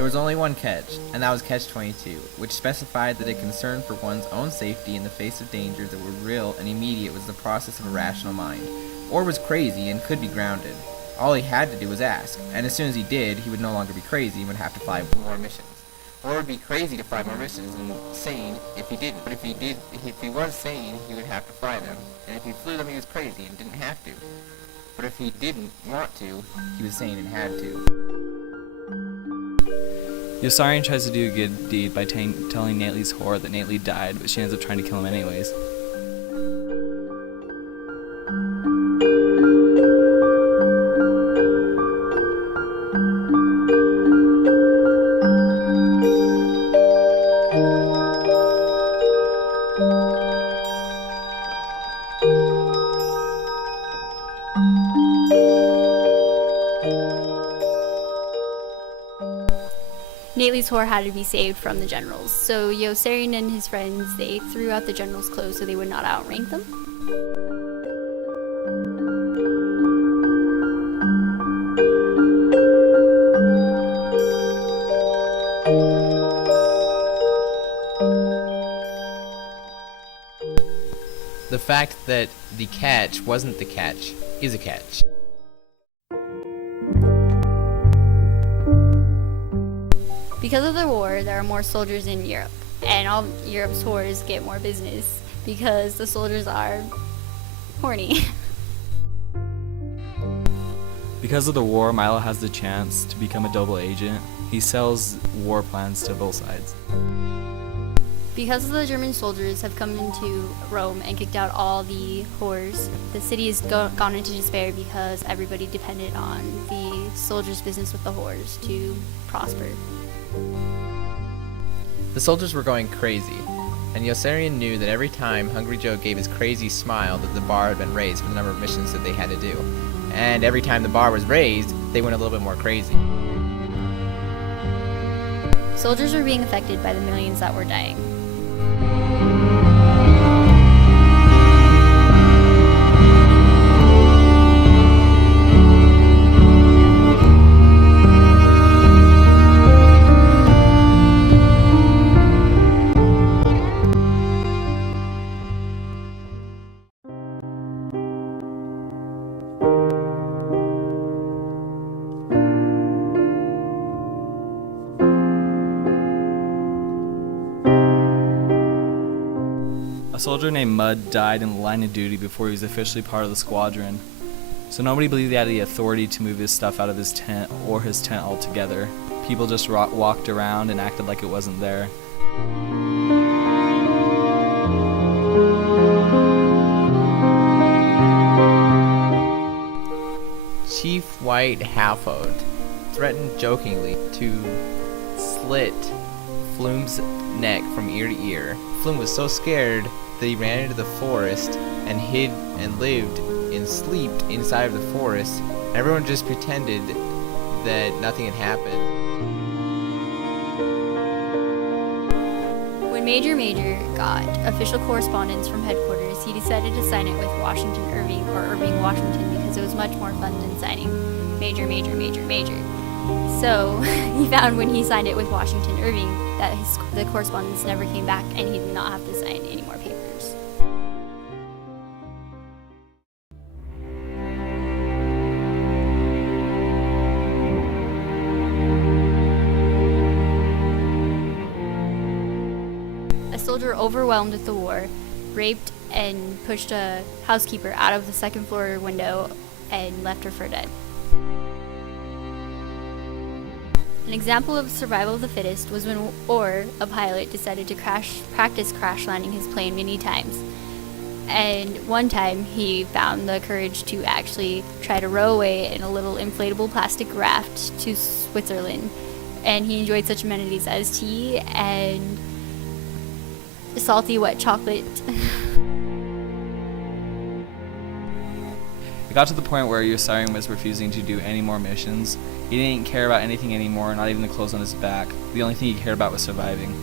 There was only one catch, and that was Catch 22, which specified that a concern for one's own safety in the face of dangers that were real and immediate was the process of a rational mind. Orr was crazy and could be grounded. All he had to do was ask, and as soon as he did, he would no longer be crazy and would have to fly more missions. Orr would be crazy to fly more missions and sane if he didn't. But if he was sane, he would have to fly them. And if he flew them, he was crazy and didn't have to. But if he didn't want to, he was sane and had to. Yossarian tries to do a good deed by telling Nately's whore that Nately died, but she ends up trying to kill him anyways. Nately's whore had to be saved from the generals, so Yossarian and his friends, they threw out the generals' clothes so they would not outrank them. The fact that the catch wasn't the catch is a catch. Because of the war, there are more soldiers in Europe, and all Europe's whores get more business because the soldiers are horny. Because of the war, Milo has the chance to become a double agent. He sells war plans to both sides. Because the German soldiers have come into Rome and kicked out all the whores, the city has gone into despair because everybody depended on the soldiers' business with the whores to prosper. The soldiers were going crazy, and Yossarian knew that every time Hungry Joe gave his crazy smile that the bar had been raised for the number of missions that they had to do. And every time the bar was raised, they went a little bit more crazy. Soldiers were being affected by the millions that were dying. A soldier named Mudd died in the line of duty before he was officially part of the squadron, so nobody believed he had the authority to move his stuff out of his tent or his tent altogether. People just walked around and acted like it wasn't there. Chief White Halfode threatened jokingly to slit Flume's neck from ear to ear. Flume was so scared that he ran into the forest and hid and lived and slept inside of the forest. Everyone just pretended that nothing had happened. When Major got official correspondence from headquarters, he decided to sign it with Washington Irving, or Irving Washington, because it was much more fun than signing Major. So he found when he signed it with Washington Irving that the correspondence never came back and he did not have to sign any more papers. A soldier overwhelmed with the war raped and pushed a housekeeper out of the second floor window and left her for dead. An example of survival of the fittest was when Orr, a pilot, decided to practice crash landing his plane many times. And one time he found the courage to actually try to row away in a little inflatable plastic raft to Switzerland. And he enjoyed such amenities as tea and salty wet chocolate. It got to the point where Yossarian was refusing to do any more missions. He didn't care about anything anymore, not even the clothes on his back. The only thing he cared about was surviving.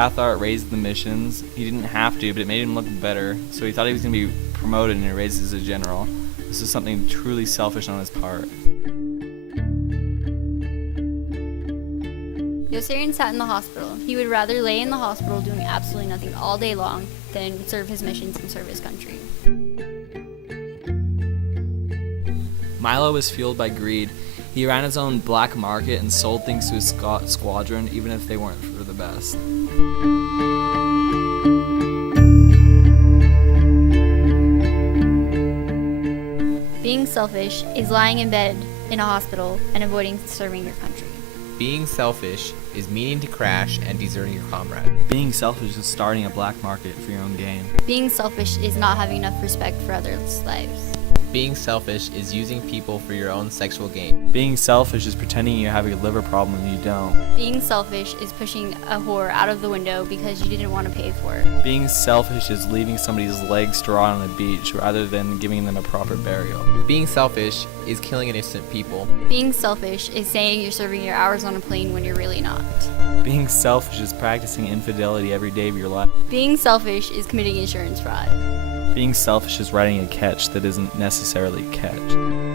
Cathart raised the missions. He didn't have to, but it made him look better, so he thought he was going to be promoted and raised as a general. This was something truly selfish on his part. Yossarian sat in the hospital. He would rather lay in the hospital doing absolutely nothing all day long than serve his missions and serve his country. Milo was fueled by greed. He ran his own black market and sold things to his squadron, even if they weren't for the best. Being selfish is lying in bed in a hospital and avoiding serving your country. Being selfish is meaning to crash and deserting your comrade. Being selfish is starting a black market for your own gain. Being selfish is not having enough respect for others' lives. Being selfish is using people for your own sexual gain. Being selfish is pretending you have a liver problem when you don't. Being selfish is pushing a whore out of the window because you didn't want to pay for it. Being selfish is leaving somebody's legs to rot on the beach rather than giving them a proper burial. Being selfish is killing innocent people. Being selfish is saying you're serving your hours on a plane when you're really not. Being selfish is practicing infidelity every day of your life. Being selfish is committing insurance fraud. Being selfish is writing a catch that isn't necessarily a catch.